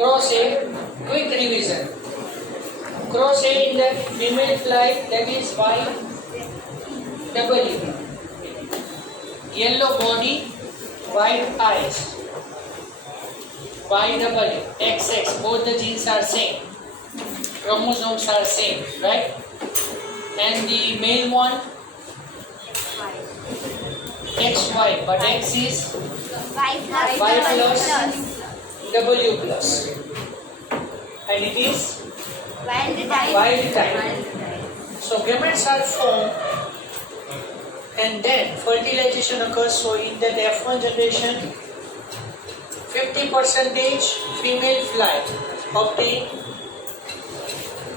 Cross A, quick revision. Cross A in the female fly, that is YW. Yellow body, white eyes. YW, XX, both the genes are same. Chromosomes are same, right? And the male one, XY, but X is Y plus W plus. And it is wild type. So gametes are formed and then fertilization occurs. So in that F1 generation, 50% female fly obtain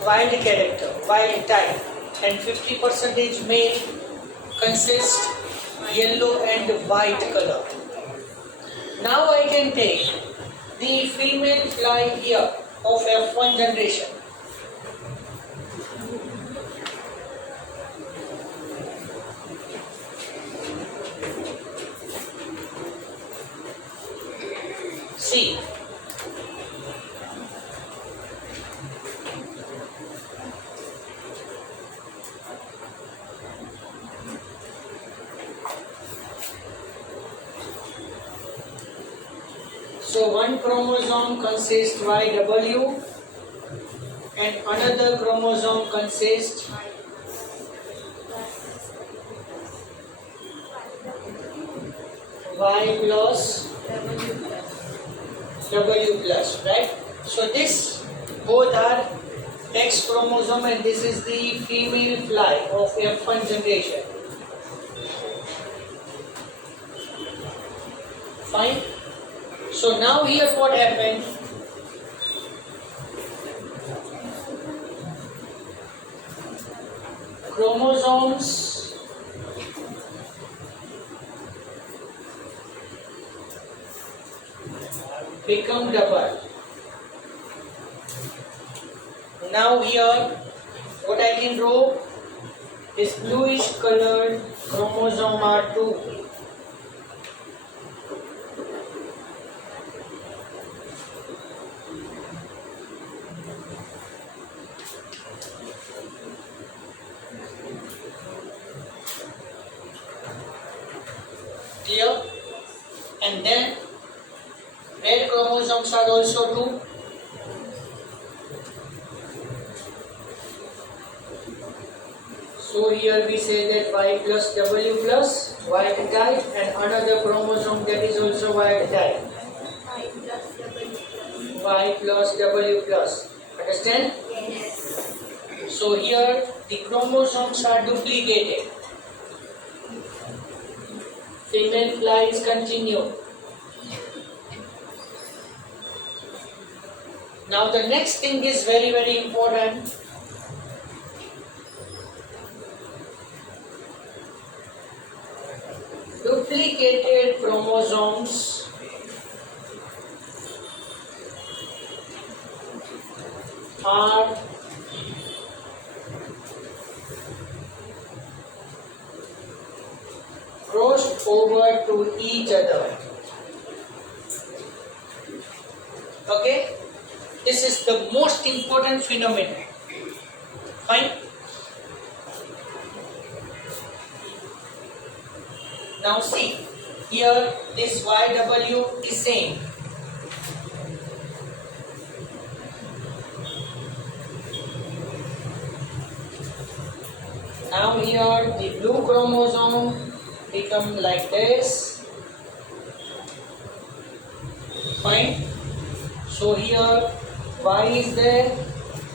wild character, wild type, and 50% male consist yellow and white color. Now I can take the female fly here of F1 generation. See, so one chromosome consists YW and another chromosome consists Y plus W plus, right? So this both are X chromosome and this is the female fly of F1 generation. Fine. So now here what happened? Chromosomes become double. Now here what I can draw is bluish colored chromosome R2. Clear? And then red chromosomes are also 2. So here we say that Y plus W plus wild type and another chromosome that is also wild type. Y plus W plus. Understand? Yes. So here the chromosomes are duplicated. Female flies continue. Now the next thing is very, very important. Duplicated chromosomes are crossed over to each other. Okay? This is the most important phenomenon. Fine? Now see, here this YW is same. Now here the blue chromosome become like this. Fine. So here Y is there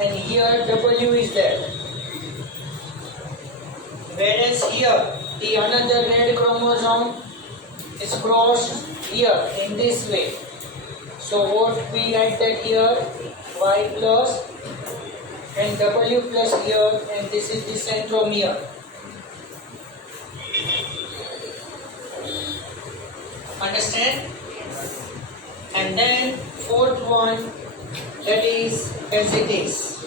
and here W is there. Whereas here the another red chromosome is crossed here in this way. So what we write that here Y plus and W plus here, and this is the centromere. Understand? And then fourth one, that is as it is.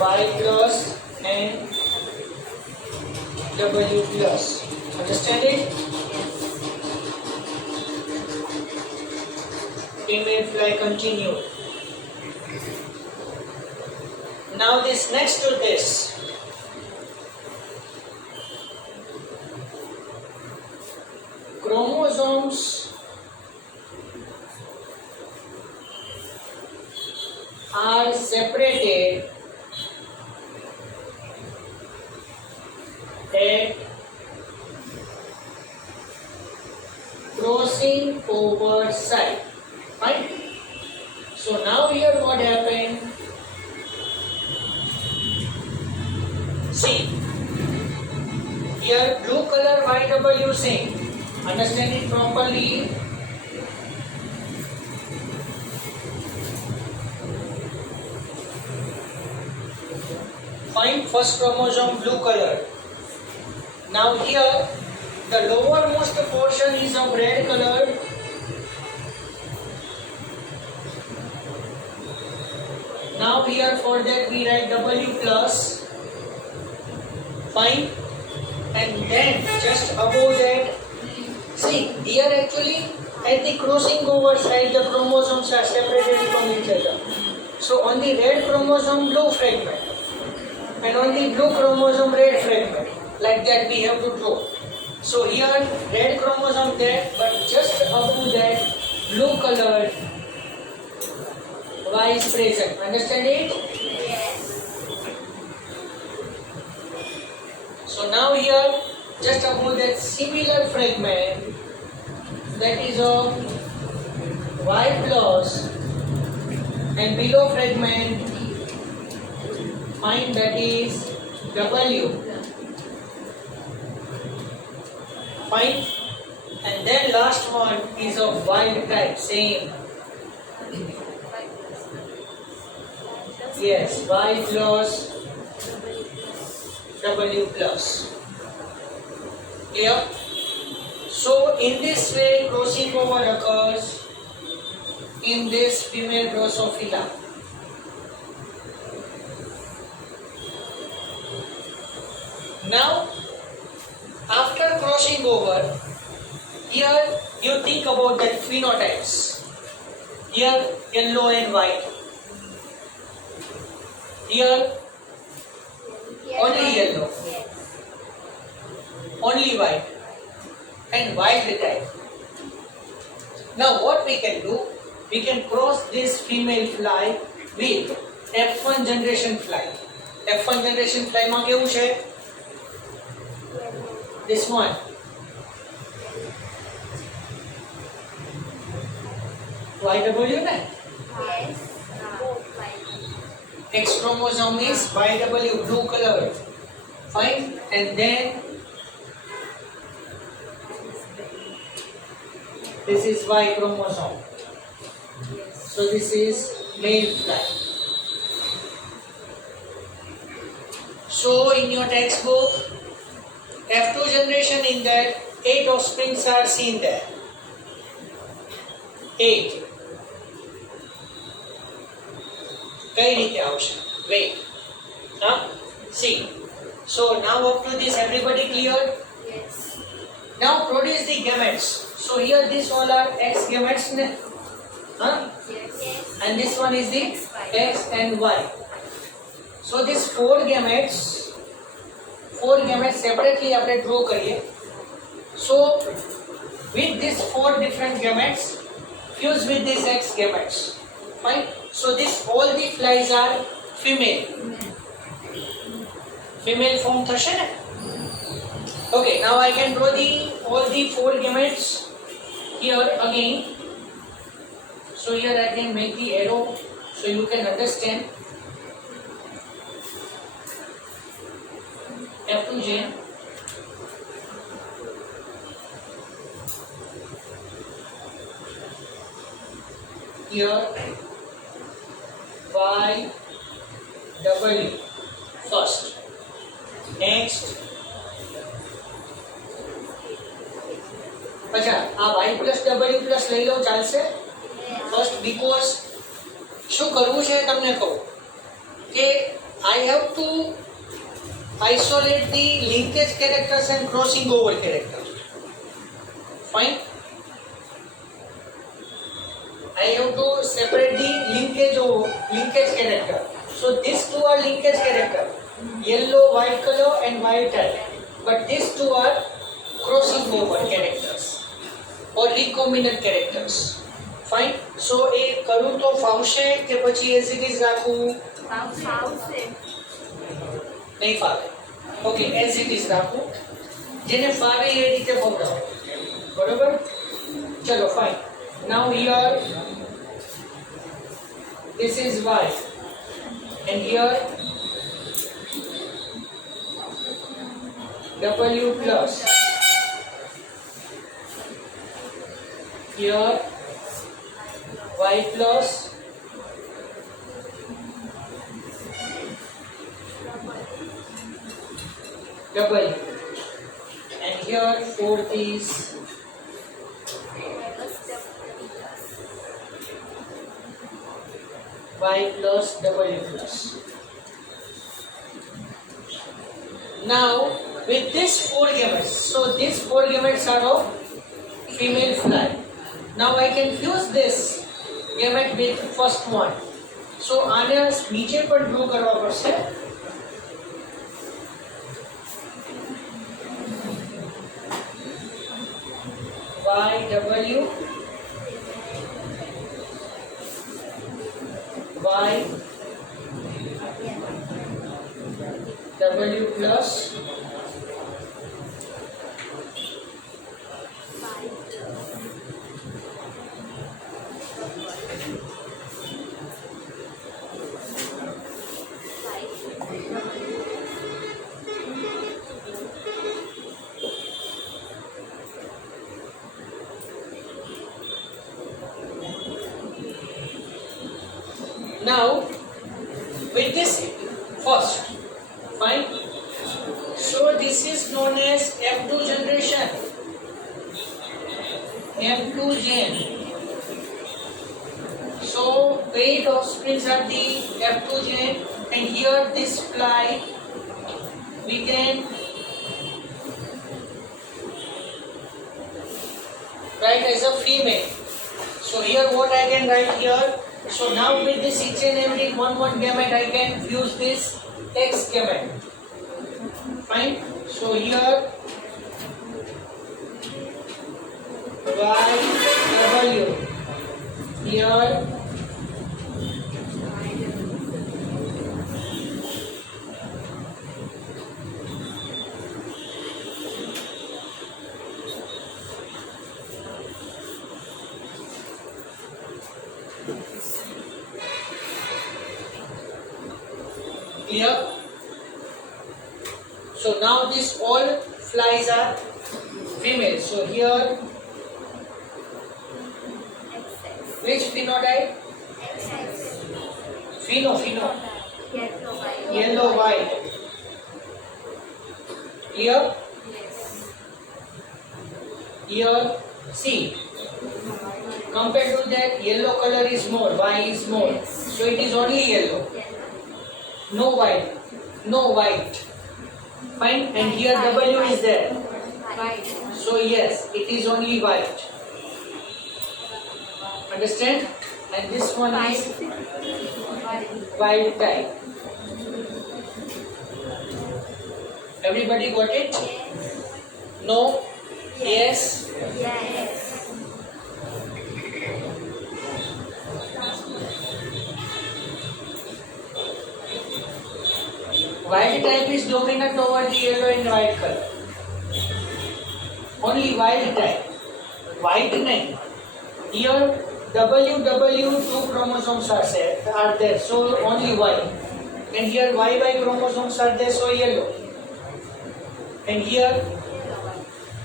Y plus and W plus. Understand it? female fly continued. Now this next to this, chromosomes are separated at crossing over site. Right? So now here what happened? See, here blue color YW same. Understand it properly. Find first chromosome blue color. Now here the lowermost portion is of red color. Now here for that we write W plus. Fine. And then just above that, see here actually at the crossing over side the chromosomes are separated from each other. So on the red chromosome blue fragment and on the blue chromosome red fragment. Like that we have to draw. So here red chromosome there, but just above that blue colored Y is present. Understand it? Yes. So now here just above that similar fragment that is of Y plus and below fragment find that is W. Fine. And then last one is of wild type, same. Yes, Y plus W plus. Clear? So in this way crossing over occurs in this female Drosophila. Now after crossing over, here you think about that phenotypes. Here yellow and white. Here only yellow, Yes. only white, and wild type. Now what we can do? We can cross this female fly with F1 generation fly. F1 generation fly માં કેવું છે? This one. YW ne? Yes. Both like X chromosome is YW blue color. Fine. And then this is Y chromosome. So this is male fly. So in your textbook F2 generation in that 8 offsprings are seen there. 8. કઈ રીતે આવશે? Wait. Huh? See. So now up to this everybody clear? yes. Now produce the gametes. So here these all are X gametes. Ne? Huh? Yes. Yes. And this one is the X and Y. So these 4 gametes separately આપણે draw કરીએ. So with these 4 different gametes fuse with these X gametes. Fine. So this all the flies are female. Female form થશે ને? Okay, now I can draw all the 4 gametes here again. So here I can make the arrow so you can understand. F2J. Here Y W first. Next. अच्छा આ Y plus W plus લઈ લો ચાલશે? First because શું કરવું છે તમને કહું કે I have to isolate the linkage characters and crossing over characters. Fine. I have to separate the linkage character. So these two are linkage character, yellow, white color and white type. But these two are crossing over characters or recombinant characters. Fine. So એ કરું તો ફાવશે કે પછી as it is રાખું? ફાવશે. નહીં ફાવે. Okay, as it is રાખું. જેને ફાવે એ રીતે ફવડાવો. બરોબર? ચલો fine. Now here this is y and here w plus, here y plus w, and here fourth is y plus w plus. Now with these four gametes, so these four gametes are of female fly. Now I can fuse this gamete with first one. So આને નીચે પણ draw કરવા પડશે. YW Y W plus now with this first, fine. So this is known as F2 generation. F2 gen. So 8 offsprings are the F2 gen, and here this fly we can write as a female. So here what I can write here. So now with this each and every one gamete I can fuse this X gamete. Fine. So here Y W, here clear. So now these all flies are female. So here which phenotype? Pheno. Yellow, white. Here, here, see. Compared to that, yellow color is more, Y is more. So it is only yellow. No white. No white. Fine. And here W is there. So yes, it is only white. Understand? And this one is white type. Everybody got it? No? Yes? White type is dominant over the yellow and white color. Only white type. White name. Here two chromosomes are there, so only Y. And here Y chromosomes are there, so yellow. And here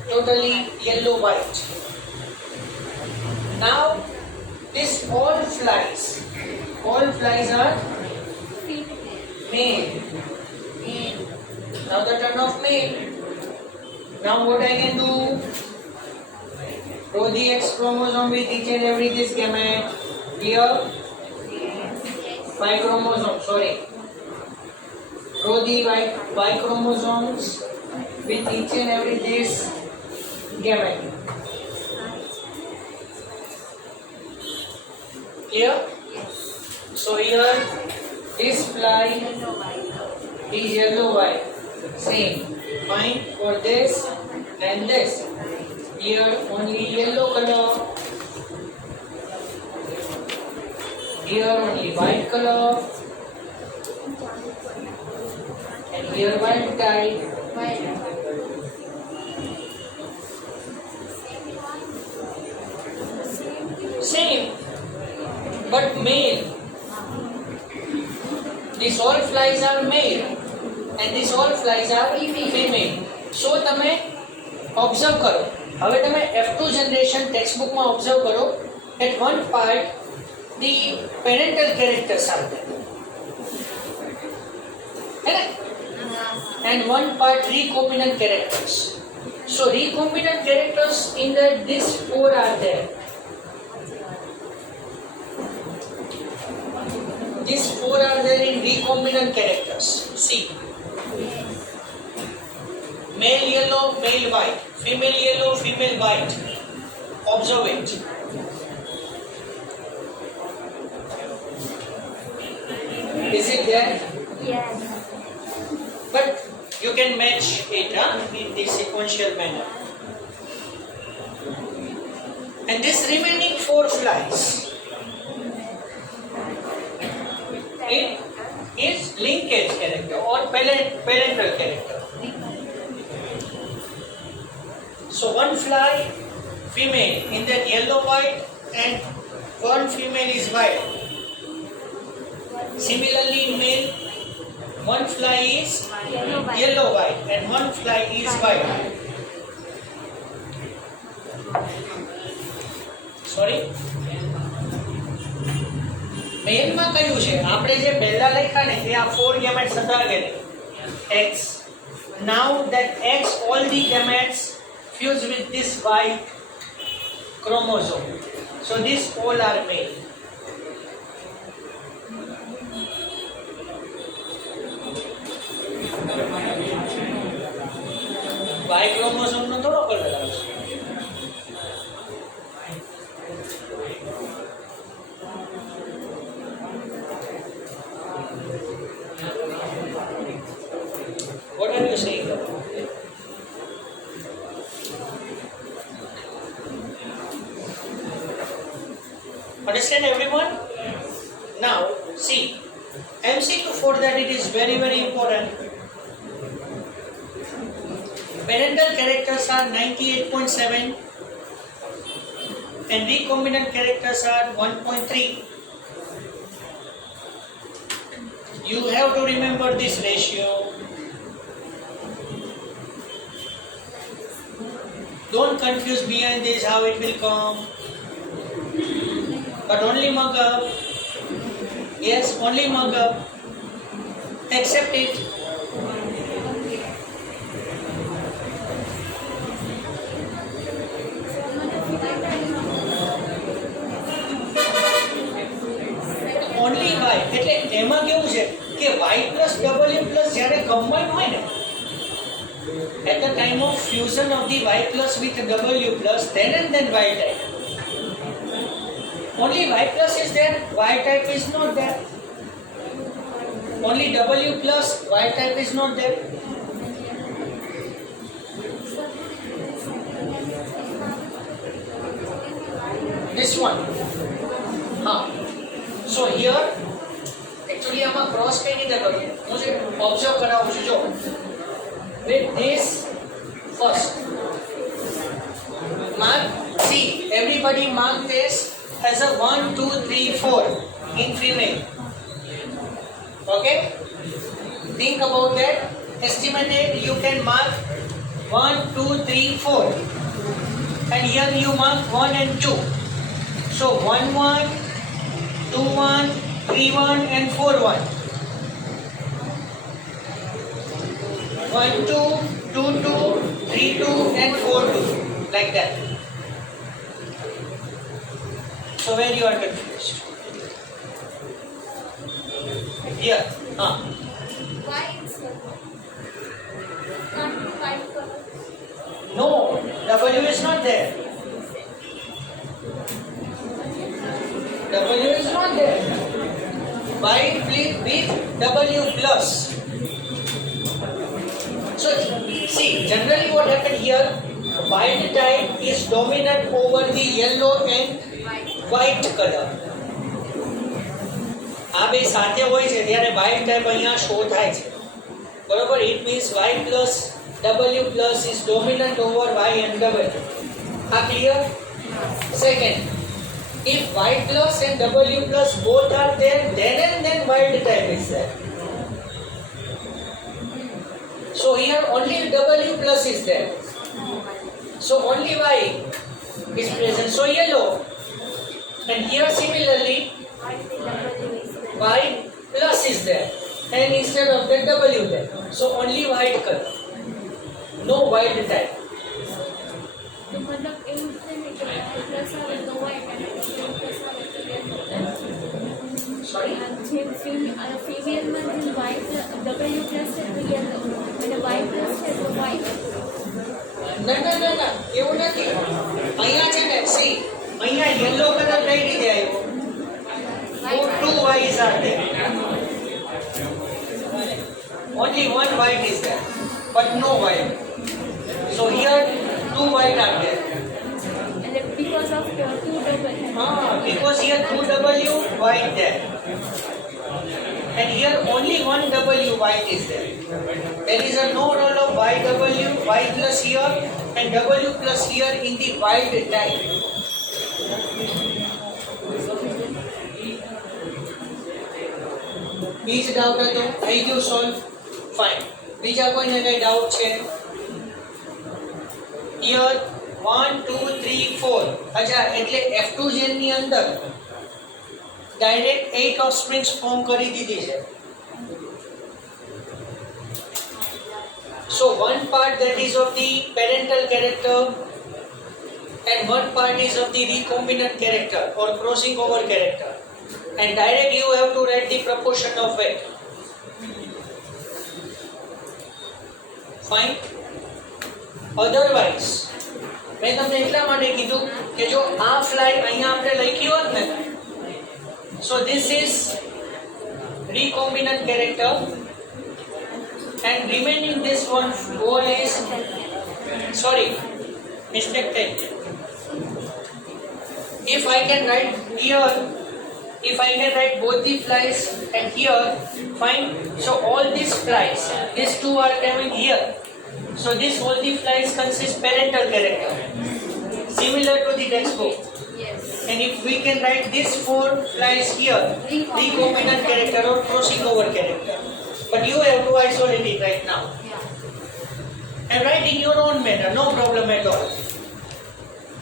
totally yellow white. Now this all flies are male. Now the turn of male. Now what I can do? Row the X chromosome with each and every this gamete. Here Y chromosome, sorry. Row the Y chromosomes with each and every this gamete. Here? So here, this fly Yellow, white. is yellow white. Same. Fine for this and this. Here only yellow color. Here only white color. And here white type. White. Same, but male. These all flies are male and these all flies are female. So તમે observe કરો. હવે તમે F2 generation textbook માં observe કરો. At one part the parental characters are there. है ना? And one part recombinant characters. So recombinant characters in this four are there. These four are there in recombinant characters. See. Male yellow, male white. Female yellow, female white. Observe it. Is it there? Yes. But you can match it in the sequential manner. And this remaining four flies, it is linkage character or parental character. So one fly female in that yellow white and one female is white. Similarly male, one fly is Yellow, white. yellow white and one fly is white. Sorry? મેઇનમાં કયું છે આપણે જે પહેલા લખ્યા ને એ આ 4 gametes હતા કે X. Now that X, all the gametes fuse with this Y chromosome. So these all are male. Y chromosome નો થોડો કલર આવશે. What are you saying? Understand everyone? Now, see, MCQ for that it is very, very important. Parental characters are 98.7 and recombinant characters are 1.3. You have to remember this ratio. Don't confuse behind this how it will come. But only mug up. Yes, only mug up. Accept it. Only Y. એટલે એમાં કેવું છે કે Y plus W plus જ્યારે combine હોય ને at the time of fusion of the Y plus with W plus then and then Y type. Only Y plus is there, Y type is not there. Only W plus, Y type is not there. This one. So here, actually આમાં cross કઈ રીતે કરું હું જે observe કરાવું છું જો with this first mark, see everybody mark this as a 1 2 3 4 in female. Okay, think about that. Estimated you can mark 1 2 3 4 and here you mark 1 and 2. So 1 1 2 1 3 1 and 4 1. 1 2 2 2 3 2 and 4 2, like that. So where you are confused? Here. White. Not white color. No, W is not there. W is white with W plus. So see, generally what happened here, white type is dominant over the yellow and white color. આ બે સાથે હોય છે ત્યારે white type અહીંયા show થાય છે, બરોબર? It means y plus W plus is dominant over y and W. આ clear? Second, if y plus and W plus both are there, then and then white type is there. So here only W plus is there. So only Y is present. So yellow. And here similarly Y plus is there. And instead of that W there. So only white color. No white type. तो मतलब एक से निकला plus આવે તો white અને plus આવે તો yellow. Sorry? જે ફિમેલમાં જે white W પ્લસ છે તો yellow અને Y પ્લસ છે તો white. ના ના ના ના, એવું નથી. અહીંયા છે ને, see, અહીંયા yellow color કઈ રીતે આવ્યો? Two Y's are there. Only one white is there, but no white. So here two white are there. And because of the two double. Because here two W white there. And here only one W white is there. There is a no role of YW, Y plus here and W plus here in the white type. બીજ doubt હતો? થઈ ગયું solve? Fine. બીજા કોઈને કઈ doubt છે? Here 1 2 3 4. અચ્છા, એટલે F2 જેન ની અંદર ડાયરેક્ટ 8 ઓફસ્પ્રિંગ્સ ફોર્મ કરી દીધી છે. So one part that is of the parental character and one part is of the recombinant character or crossing over character. And direct you have to write the proportion of weight. Fine. Otherwise, મેં તમને એટલા માટે કીધું કે જો આ fly અહીંયા આપણે લખી હોત ને, so this is recombinant character and remaining this one whole is, sorry, mistake take. If I can write here, if I can write both the flies and here, fine. So all these flies, these two are coming here. So this all the flies consist parental character, similar to the textbook. Yes. And if we can write these four flies here, recombinant character or crossing over character. But you have to isolate it right now. Yeah. And write in your own manner, no problem at all.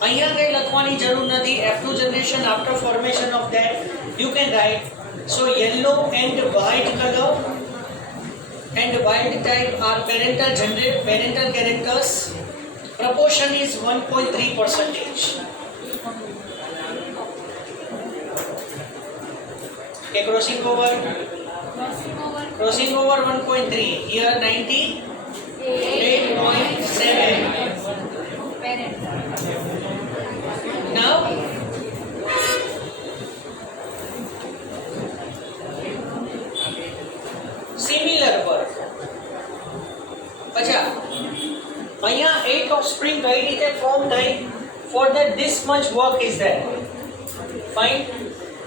અહીંયા કઈ લખવાની જરૂર નથી. F2 generation after formation of that you can write. So yellow and white color and white type are parental characters. Proportion is 1.3%. Okay, crossing over 1.3. Here 98.7. Parent. Now similar work. अच्छा, અહીંયા 8 offspring કઈ રીતે form થાય? For that this much work is there. Fine,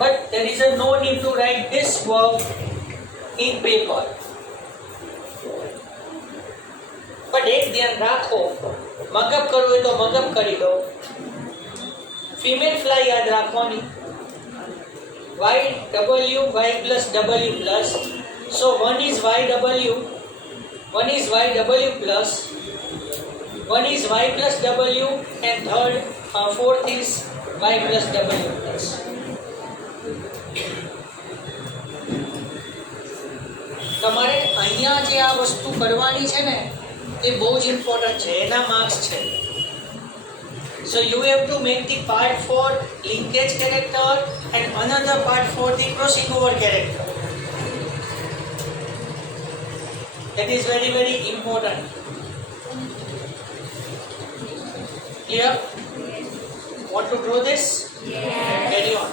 but there is a no need to write this work in paper. But એક ધ્યાન રાખો, મગઅપ કરવું હોય તો મગઅપ કરી દો. ફિમેલ ફ્લાય યાદ રાખવાની, YW, Y plus W plus. So one is YW, one is YW plus, one is Y plus W, and fourth is Y plus W plus. તમારે અહીંયા જે આ વસ્તુ કરવાની છે ને એ બહુ જ ઇમ્પોર્ટન્ટ છે, એના માર્ક્સ છે. So you have to make the part for linkage character and another part for the crossing over character. That is very, very important. Clear? Want to draw this? Yes. Carry on.